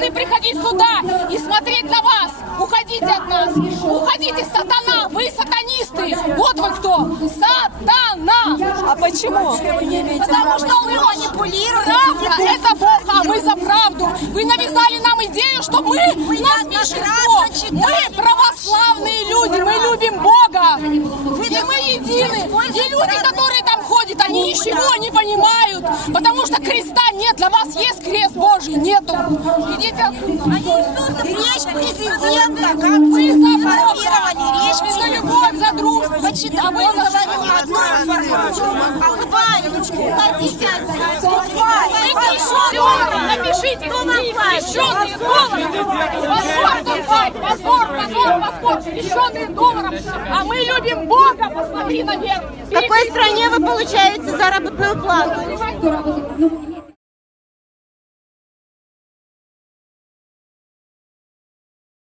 должны приходить сюда и смотреть на вас. Уходите от нас. Уходите, сатана. Вы сатанисты. Вот вы кто. Сатана. А почему? Потому что он манипулирует. Правда, это Бог, а мы за правду. Вы навязали нам идею, что мы, нас меньшинство. Мы православные люди, мы любим Бога. И мы едины. И люди, которые там ходят, они ничего не понимают. Потому что креста нет. Для вас есть крест Божий? Нету. Идите отсюда. Речь президента, как вы информировали, речь За любовь, за дружбу. почитал, он говорил одну информацию, а улыбаетесь, уходите Напишите, лишенные долларов. Позор, лишенные долларов. А мы любим Бога, посмотри наверх. В какой стране вы получаете заработную плату?